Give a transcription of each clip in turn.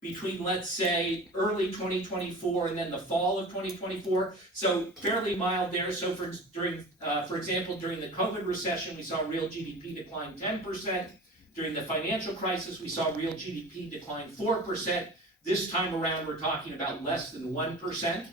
between, let's say, early 2024 and then the fall of 2024. So fairly mild there. So for example, during the COVID recession, we saw real GDP decline 10%. During the financial crisis, we saw real GDP decline 4%. This time around, we're talking about less than 1%.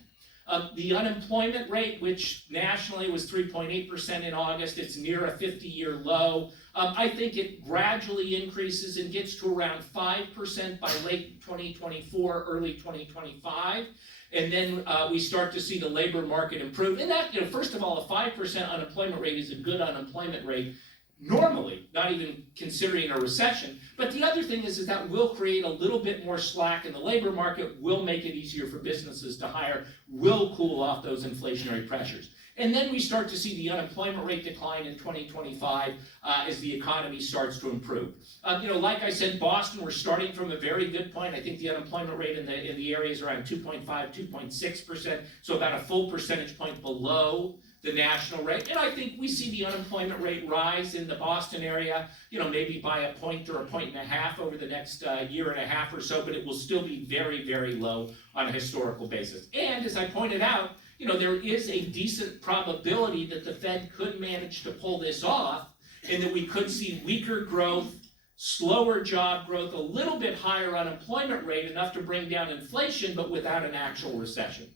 The unemployment rate, which nationally was 3.8% in August, it's near a 50-year low. I think it gradually increases and gets to around 5% by late 2024, early 2025. And then we start to see the labor market improve. And that, first of all, a 5% unemployment rate is a good unemployment rate normally, not even considering a recession. But the other thing is that will create a little bit more slack in the labor market, will make it easier for businesses to hire, will cool off those inflationary pressures. And then we start to see the unemployment rate decline in 2025 as the economy starts to improve. Like I said, Boston, we're starting from a very good point. I think the unemployment rate in the area is around 2.5, 2.6%, so about a full percentage point below the national rate. And I think we see the unemployment rate rise in the Boston area, maybe by a point or a point and a half over the next year and a half or so, but it will still be very, very low on a historical basis. And as I pointed out, there is a decent probability that the Fed could manage to pull this off and that we could see weaker growth, slower job growth, a little bit higher unemployment rate, enough to bring down inflation, but without an actual recession.